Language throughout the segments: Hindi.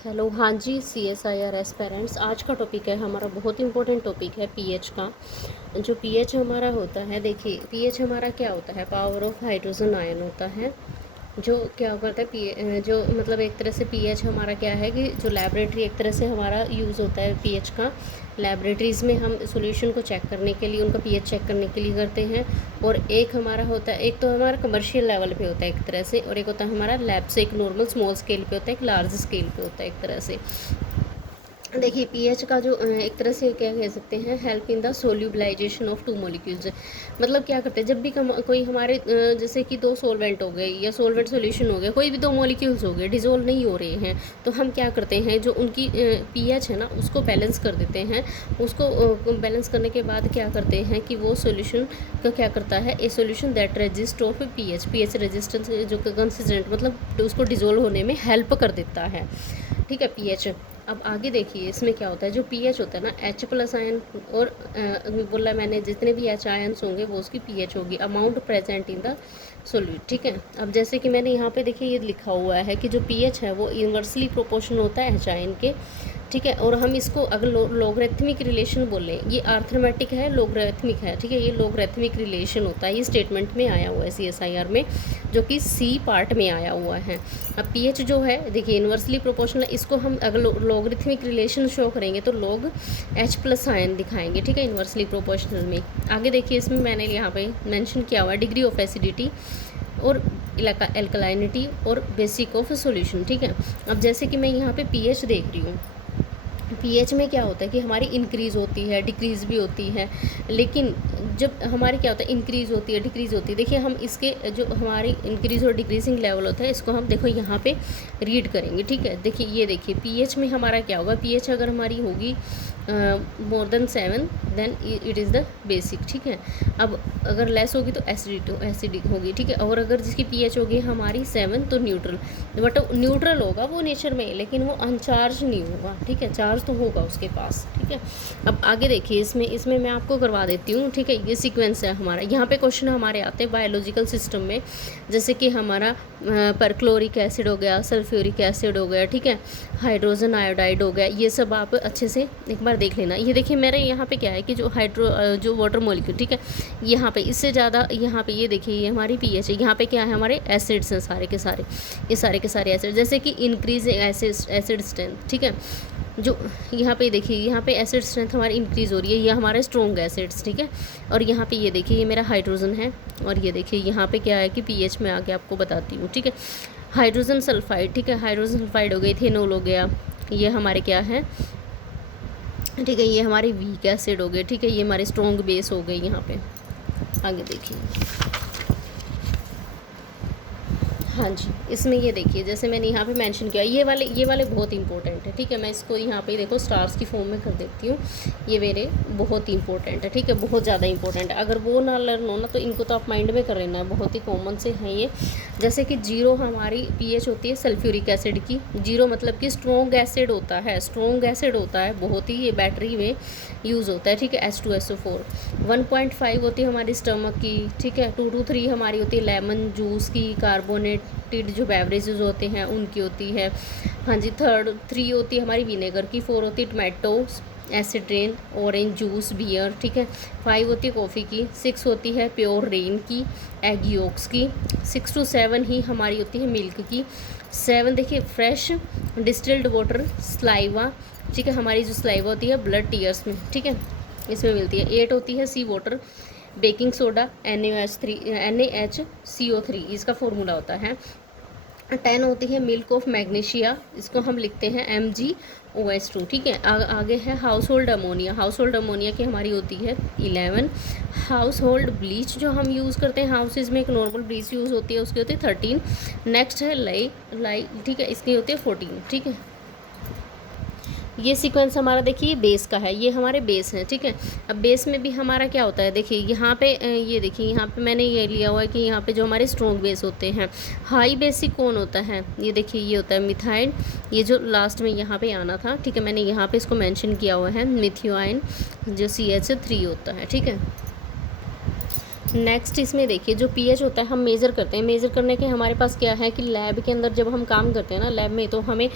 हेलो, हाँ जी, CSIR एस्पेरेंट्स। आज का टॉपिक है हमारा, बहुत इंपॉर्टेंट टॉपिक है पीएच का। जो पीएच हमारा होता है, देखिए पीएच हमारा क्या होता है, पावर ऑफ हाइड्रोजन आयन होता है। जो क्या करता है जो मतलब एक तरह से पीएच हमारा क्या है कि जो लैबोरेटरी एक तरह से हमारा यूज़ होता है पीएच का। लैबोरेटरीज़ में हम सॉल्यूशन को चेक करने के लिए, उनका पीएच चेक करने के लिए करते हैं। और एक हमारा होता है, एक तो हमारा कमर्शियल लेवल पे होता है एक तरह से, और एक होता है हमारा लैब से, एक नॉर्मल स्मॉल स्केल पे होता है, एक लार्ज स्केल पे होता है एक तरह से। देखिए पीएच का जो एक तरह से क्या कह सकते हैं, help in the solubilization of two molecules. मतलब क्या करते हैं, जब भी कोई हमारे जैसे कि दो सॉल्वेंट हो गए या सॉल्वेंट सॉल्यूशन हो गया, कोई भी दो मॉलिक्यूल्स हो गए, डिजोल्व नहीं हो रहे हैं, तो हम क्या करते हैं, जो उनकी पीएच है ना, उसको बैलेंस कर देते हैं। उसको बैलेंस करने के बाद क्या करते हैं कि वो सॉल्यूशन का क्या करता है, ए solution that resist of pH resistance, जो कंसिस्टेंट मतलब उसको डिजोल्व होने में हेल्प कर देता है। ठीक है पीएच। अब आगे देखिए इसमें क्या होता है, जो पीएच होता है ना, एच प्लस आयन, और बोला मैंने जितने भी एच आयन्स होंगे वो उसकी पीएच होगी, amount present in the solute. ठीक है। अब जैसे कि मैंने यहाँ पे देखिए ये लिखा हुआ है कि जो पीएच है वो इन्वर्सली प्रोपोर्शनल होता है एच आयन के। ठीक है। और हम इसको अगर लोगरिथमिक रिलेशन बोलें, ये आर्थमेटिक है, लोगरिथमिक है। ठीक है, ये लोगरिथमिक रिलेशन होता है, ये स्टेटमेंट में आया हुआ है CSIR में, जो कि सी पार्ट में आया हुआ है। अब पीएच जो है देखिए इन्वर्सली प्रोपोर्शनल, इसको हम अगर लोगरिथमिक रिलेशन शो करेंगे तो लोग एच प्लस आयन दिखाएंगे। ठीक है, इन्वर्सली प्रोपोर्शनल में। आगे देखिए इसमें मैंने यहाँ पे मेंशन किया हुआ है डिग्री ऑफ एसिडिटी और एल्कलाइनिटी और बेसिक ऑफ सॉल्यूशन। ठीक है। अब जैसे कि मैं यहाँ पे पीएच देख रही हूँ, पीएच में क्या होता है कि हमारी इंक्रीज़ होती है, डिक्रीज़ भी होती है। लेकिन जब हमारी क्या होता है, इंक्रीज़ होती है, डिक्रीज़ होती है, देखिए हम इसके जो हमारी इंक्रीज़ और डिक्रीजिंग लेवल होता है, इसको हम देखो यहाँ पे रीड करेंगे। ठीक है, देखिए ये देखिए पीएच में हमारा क्या होगा, पीएच अगर हमारी होगी more than 7 then it is the basic. ठीक है। अब अगर लेस होगी तो एसिडिक होगी। ठीक है। और अगर जिसकी पीएच होगी हमारी 7 तो न्यूट्रल। बट न्यूट्रल होगा वो नेचर में, लेकिन वो अनचार्ज नहीं होगा। ठीक है, चार्ज तो होगा उसके पास। ठीक है। अब आगे देखिए इसमें मैं आपको करवा देती हूँ। ठीक है, ये सीक्वेंस है हमारा। यहाँ पे क्वेश्चन हमारे आते हैं बायोलॉजिकल सिस्टम में, जैसे कि हमारा परक्लोरिक एसिड हो गया, सल्फ्यूरिक एसिड हो गया। ठीक है, हाइड्रोजन आयोडाइड हो गया। ये सब आप अच्छे से एक बार देख लेना। ये देखिए मेरे यहाँ पे क्या है कि जो वाटर मॉलिक्यूल, ठीक है, यहाँ पे इससे ज़्यादा, यहाँ पे ये देखिए ये हमारी पीएच है। यहाँ पे क्या है, हमारे एसिड्स हैं सारे के सारे, ये सारे के सारे एसिड, जैसे कि इंक्रीज एसिड स्ट्रेंथ। ठीक है, जो यहाँ पे देखिए यहाँ पे एसिड स्ट्रेंथ हमारी इंक्रीज़ हो रही है, ये हमारे स्ट्रॉन्ग एसिड्स। ठीक है। और यहाँ पे ये देखिए ये मेरा हाइड्रोजन है, और ये देखिए यहाँ पे क्या है कि पीएच में आके आपको बताती हूँ। ठीक है, हाइड्रोजन सल्फाइड। ठीक है, हाइड्रोजन सल्फाइड हो गई, इथेनॉल हो गया, ये हमारे क्या है, ठीक है, ये हमारे वीक एसिड हो गए। ठीक है, ये हमारे स्ट्रॉन्ग बेस हो गए यहाँ पे। आगे देखिए, हाँ जी, इसमें ये देखिए जैसे मैंने यहाँ पे मेंशन किया, ये वाले बहुत इंपॉर्टेंट है। ठीक है, मैं इसको यहाँ पे देखो स्टार्स की फॉर्म में कर देती हूँ। ये मेरे बहुत इंपॉर्टेंट है। ठीक है, बहुत ज़्यादा इंपॉर्टेंट है। अगर वो ना लर्न हो ना तो इनको तो आप माइंड में कर लेना है, बहुत ही कॉमन से हैं ये। जैसे कि 0 हमारी पीएच होती है सल्फ्यूरिक एसिड की। 0 मतलब कि स्ट्रॉन्ग एसिड होता है, स्ट्रॉन्ग एसिड होता है, बहुत ही ये बैटरी में यूज़ होता है। ठीक है, H2SO4। 1.5 होती है हमारी स्टमक की। ठीक है, 2 to 3 हमारी होती है लेमन जूस की, कार्बोनेटेड जो बेवरेजेस होते हैं उनकी होती है। हाँ जी, 3 होती है हमारी विनेगर की। 4 होती है टमाटोस, एसिड्रेन, ऑरेंज जूस, बियर। ठीक है, 5 होती है कॉफ़ी की। 6 होती है प्योर रेन की, एग योक्स की। 6 to 7 ही हमारी होती है मिल्क की। 7 देखिए फ्रेश डिस्टिल्ड वाटर, स्लाइवा। ठीक है, हमारी जो स्लाइवा होती है ब्लड टीयर्स में, ठीक है, इसमें मिलती है। 8 होती है सी वाटर, बेकिंग सोडा, NaHCO3 इसका फॉर्मूला होता है। 10 होती है मिल्क ऑफ मैग्नीशिया, इसको हम लिखते हैं MgOH2। ठीक है, आगे है house hold ammonia. House hold ammonia की हमारी होती है 11। हाउस होल्ड ब्लीच जो हम यूज़ करते हैं, हाउसेज में एक नॉर्मल ब्लीच यूज़ होती है, उसकी होती है 13। नेक्स्ट है लाई। ठीक है, इसकी होती है 14। ठीक है, ये सीक्वेंस हमारा देखिए बेस का है, ये हमारे बेस हैं। ठीक है, अब बेस में भी हमारा क्या होता है, देखिए यहाँ पे ये देखिए यहाँ पे मैंने ये लिया हुआ है कि यहाँ पे जो हमारे स्ट्रॉन्ग बेस होते हैं, हाई बेसिक कौन होता है, ये देखिए ये होता है मिथाइल, ये जो लास्ट में यहाँ पे आना था। ठीक है, मैंने यहाँ पे इसको मेंशन किया हुआ है, मिथियोइन जो CH3 होता है। ठीक है, नेक्स्ट इसमें देखिए जो पीएच होता है हम मेज़र करते हैं। मेज़र करने के हमारे पास क्या है कि लैब के अंदर जब हम काम करते हैं ना, लैब में, तो हमें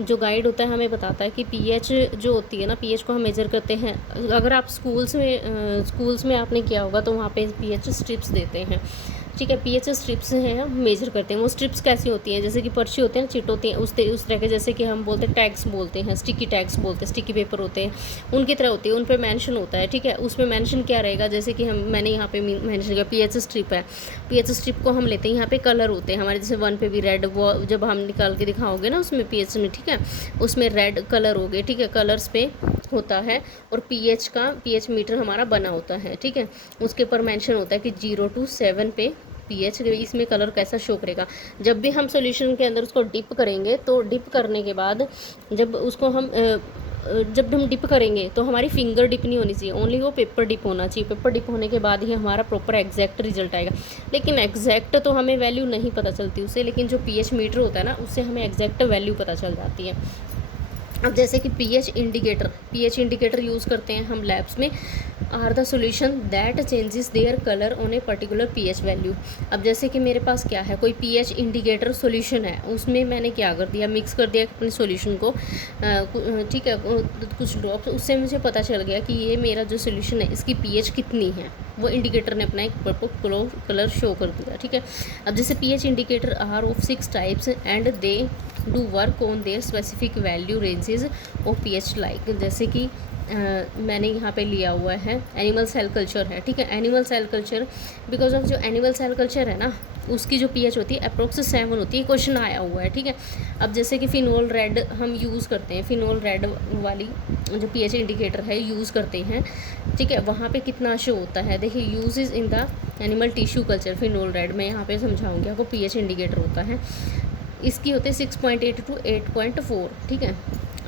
जो गाइड होता है हमें बताता है कि पीएच जो होती है ना, पीएच को हम मेज़र करते हैं। अगर आप स्कूल्स में आपने किया होगा तो वहाँ पे पीएच स्ट्रिप्स देते हैं, ठीक है। पीएच स्ट्रिप्स हैं, हम मेजर करते हैं। वो स्ट्रिप्स कैसी होती हैं, जैसे कि पर्ची होते हैं, चिट होती हैं, उस तरह के, जैसे कि हम बोलते हैं टैग्स बोलते हैं, स्टिकी टैग्स बोलते हैं, स्टिकी पेपर होते हैं, उनकी तरह होती है। उन पर मेंशन होता है, ठीक है। उसमें मेंशन क्या रहेगा, जैसे कि मैंने यहाँ पे मेंशन किया पीएच स्ट्रिप है। पीएच स्ट्रिप को हम लेते हैं, यहाँ पे कलर होते हैं हमारे, जैसे 1 पे भी रेड, वो जब हम निकाल के दिखाओगे ना उसमें पीएच में, ठीक है, उसमें रेड कलर हो गए, ठीक है, कलर्स पे होता है। और पीएच मीटर हमारा बना होता है, ठीक है। उसके ऊपर मेंशन होता है कि 0 to 7 पे पीएच, इसमें कलर कैसा शो करेगा। जब भी हम सॉल्यूशन के अंदर उसको डिप करेंगे तो डिप करने के बाद जब हम डिप करेंगे तो हमारी फिंगर डिप नहीं होनी चाहिए, ओनली वो पेपर डिप होना चाहिए। पेपर डिप होने के बाद ही हमारा प्रॉपर एग्जैक्ट रिजल्ट आएगा। लेकिन एग्जैक्ट तो हमें वैल्यू नहीं पता चलती उससे, लेकिन जो पीएच मीटर होता है ना, उससे हमें एग्जैक्ट वैल्यू पता चल जाती है। अब जैसे कि पीएच इंडिकेटर यूज़ करते हैं हम लैब्स में, are the solution that changes their colour on a particular pH value. अब जैसे कि मेरे पास क्या है, कोई पीएच इंडिकेटर सॉल्यूशन है, उसमें मैंने क्या कर दिया, मिक्स कर दिया अपने सॉल्यूशन को, ठीक है, कुछ ड्रॉप्स, उससे मुझे पता चल गया कि ये मेरा जो सॉल्यूशन है इसकी पीएच कितनी है। वो इंडिकेटर ने अपना एक पर्पल कलर शो कर दिया, ठीक है। अब जैसे pH indicator are of 6 types and they do work on their specific value ranges of pH, like जैसे कि मैंने यहाँ पे लिया हुआ है एनिमल सेल कल्चर है, ठीक है। Animal cell culture, because of जो एनिमल सेल कल्चर है ना, उसकी जो पीएच होती है अप्रोक्स 7 होती है। क्वेश्चन आया हुआ है, ठीक है। अब जैसे कि फिनोल रेड हम यूज़ करते हैं, फिनोल रेड वाली जो पीएच इंडिकेटर है यूज़ करते हैं, ठीक है। वहाँ पे कितना शो होता है, देखिए uses in the animal tissue culture, phenol red मैं यहाँ पे समझाऊंगी आपको, पीएच इंडिकेटर होता है, इसकी होते हैं 6.8 to 8.4, ठीक है।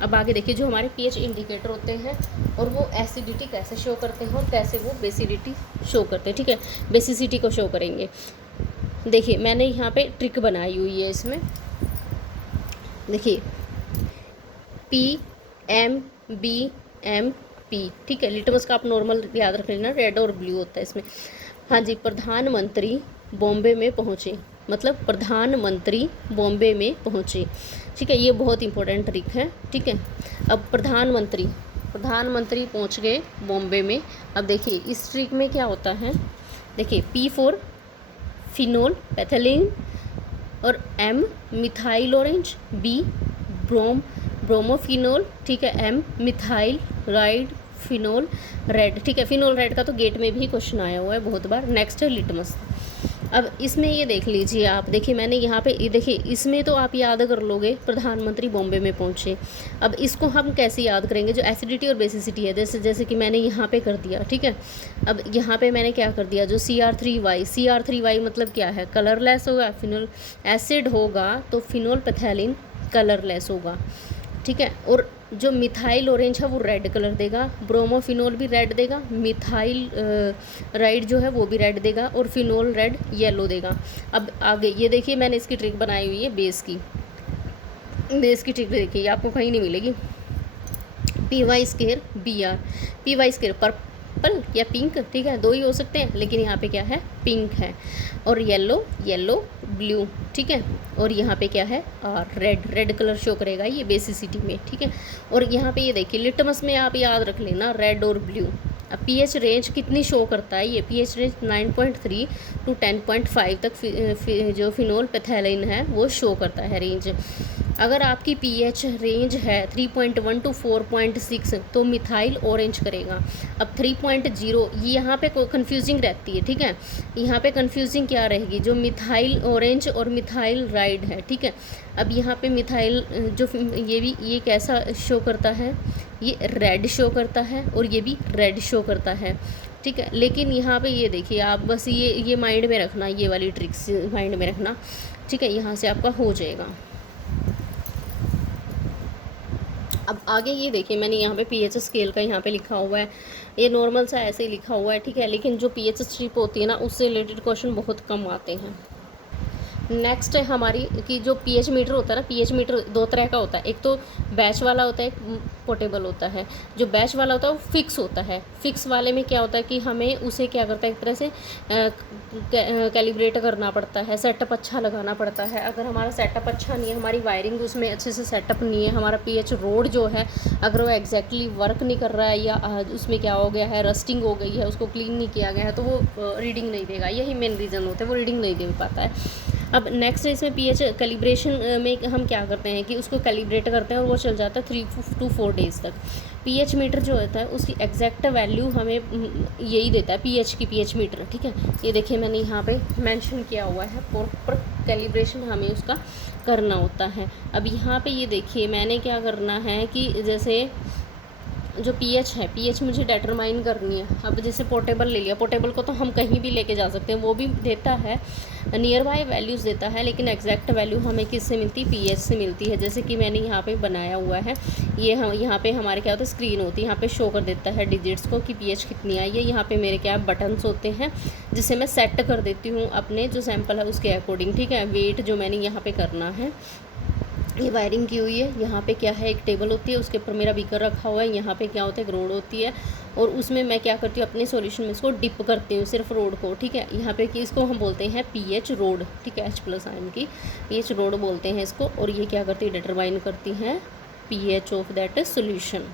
अब आगे देखिए जो हमारे पीएच इंडिकेटर होते हैं और वो एसिडिटी कैसे शो करते हैं और कैसे वो बेसिडिटी शो करते हैं, ठीक है, बेसिसिटी को शो करेंगे। देखिए मैंने यहाँ पे ट्रिक बनाई हुई है इसमें, देखिए PMBMP, ठीक है। लिटमस का आप नॉर्मल याद रख लेना, रेड और ब्लू होता है इसमें। हाँ जी, प्रधानमंत्री बॉम्बे में पहुँचे, मतलब प्रधानमंत्री बॉम्बे में पहुँचे, ठीक है। ये बहुत इंपॉर्टेंट ट्रिक है, ठीक है। अब प्रधानमंत्री पहुँच गए बॉम्बे में। अब देखिए इस ट्रिक में क्या होता है, देखिए P फॉर फिनोल पैथेलिन और M methyl orange, B bromophenol, ठीक है, M methyl ride phenol red, ठीक है। फिनोल रेड का तो गेट में भी क्वेश्चन आया हुआ है बहुत बार। नेक्स्ट है लिटमस। अब इसमें ये देख लीजिए आप, देखिए मैंने यहाँ पे ये देखिए, इसमें तो आप याद कर लोगे प्रधानमंत्री बॉम्बे में पहुँचे। अब इसको हम कैसे याद करेंगे, जो एसिडिटी और बेसिसिटी है, जैसे कि मैंने यहाँ पे कर दिया, ठीक है। अब यहाँ पे मैंने क्या कर दिया, जो CR3Y मतलब क्या है, कलरलेस होगा। फिनोल एसिड होगा तो फिनोल पैथेलिन कलरलेस होगा, ठीक है। और जो मिथाइल ऑरेंज है वो रेड कलर देगा, ब्रोमोफिनोल भी रेड देगा, मिथाइल राइड जो है वो भी रेड देगा, और फिनोल रेड येलो देगा। अब आगे ये देखिए मैंने इसकी ट्रिक बनाई हुई है, बेस की ट्रिक देखिए, आपको कहीं नहीं मिलेगी। PY² BR, PY² पर्पल या पिंक, ठीक है, दो ही हो सकते हैं, लेकिन यहाँ पे क्या है, पिंक है। और येलो ब्लू, ठीक है। और यहाँ पे क्या है, रेड कलर शो करेगा ये बेसिसिटी में, ठीक है। और यहाँ पे ये देखिए लिटमस में आप याद रख लेना रेड और ब्लू। अब पीएच रेंज कितनी शो करता है, ये पीएच रेंज 9.3 to 10.5 तक जो फिनोल पैथेलिन है वो शो करता है रेंज। अगर आपकी पीएच रेंज है 3.1 to 4.6 तो मिथाइल ऑरेंज करेगा। अब 3.0 ये यहाँ पे कंफ्यूजिंग रहती है, ठीक है। यहाँ पे कंफ्यूजिंग क्या रहेगी, जो मिथाइल ऑरेंज और मिथाइल राइड है, ठीक है। अब यहाँ पे मिथाइल जो ये कैसा शो करता है, ये रेड शो करता है और ये भी रेड शो करता है, ठीक है। लेकिन यहाँ पे ये देखिए आप बस ये माइंड में रखना, ये वाली ट्रिक्स माइंड में रखना, ठीक है, यहाँ से आपका हो जाएगा। अब आगे ये देखिए मैंने यहाँ पे पीएच स्केल का यहाँ पे लिखा हुआ है, ये नॉर्मल सा ऐसे ही लिखा हुआ है, ठीक है। लेकिन जो पीएच स्ट्रिप होती है ना, उससे रिलेटेड क्वेश्चन बहुत कम आते हैं। नेक्स्ट है हमारी कि जो पीएच मीटर होता है ना, पीएच मीटर दो तरह का होता है, एक तो बैच वाला होता है, एक पोर्टेबल होता है। जो बैच वाला होता है वो फिक्स होता है। फिक्स वाले में क्या होता है कि हमें उसे क्या करता है, एक तरह से कैलिब्रेट करना पड़ता है, सेटअप अच्छा लगाना पड़ता है। अगर हमारा सेटअप अच्छा नहीं है, हमारी वायरिंग उसमें अच्छे से सेटअप नहीं है, हमारा पीएच रोड जो है अगर वो एग्जैक्टली वर्क नहीं कर रहा है या उसमें क्या हो गया है, रस्टिंग हो गई है, उसको क्लीन नहीं किया गया है, तो वो रीडिंग नहीं देगा। यही मेन रीज़न होता है, वो रीडिंग नहीं दे पाता है। अब नेक्स्ट इसमें पीएच कैलिब्रेशन में हम क्या करते हैं कि उसको कैलिब्रेट करते हैं और वो चल जाता है 3 to 4 डेज़ तक। पीएच मीटर जो होता है उसकी एग्जैक्ट वैल्यू हमें यही देता है, पीएच की पीएच मीटर, ठीक है। ये देखिए मैंने यहाँ पे मेंशन किया हुआ है, प्रॉपर कैलिब्रेशन हमें उसका करना होता है। अब यहाँ पे ये देखिए मैंने क्या करना है कि जैसे जो पीएच है, पीएच मुझे डिटरमाइन करनी है। अब जैसे पोर्टेबल ले लिया, पोर्टेबल को तो हम कहीं भी लेके जा सकते हैं, वो भी देता है नियर बाय वैल्यूज़ देता है, लेकिन एग्जैक्ट वैल्यू हमें किससे मिलती है, पीएच से मिलती है। जैसे कि मैंने यहाँ पे बनाया हुआ है, ये हम यहाँ पे हमारे क्या होता है, स्क्रीन होती है, यहाँ पे शो कर देता है डिजिट्स को कि पीएच कितनी आई है। यहाँ पे मेरे क्या बटन्स होते हैं जिसे मैं सेट कर देती हूँ अपने जो सैम्पल है उसके अकॉर्डिंग, ठीक है। वेट जो मैंने यहाँ पे करना है, ये वायरिंग की हुई है। यहाँ पे क्या है, एक टेबल होती है, उसके ऊपर मेरा बीकर रखा हुआ है। यहाँ पे क्या होता है, एक रोड होती है, और उसमें मैं क्या करती हूँ, अपने सॉल्यूशन में इसको डिप करती हूँ, सिर्फ रोड को, ठीक है। यहाँ पे कि इसको हम बोलते हैं पीएच रोड, ठीक है, H+ आयन की पीएच रोड बोलते हैं इसको। और ये क्या करती है, डिटरमाइन करती हैं पीएच ऑफ दैट सॉल्यूशन।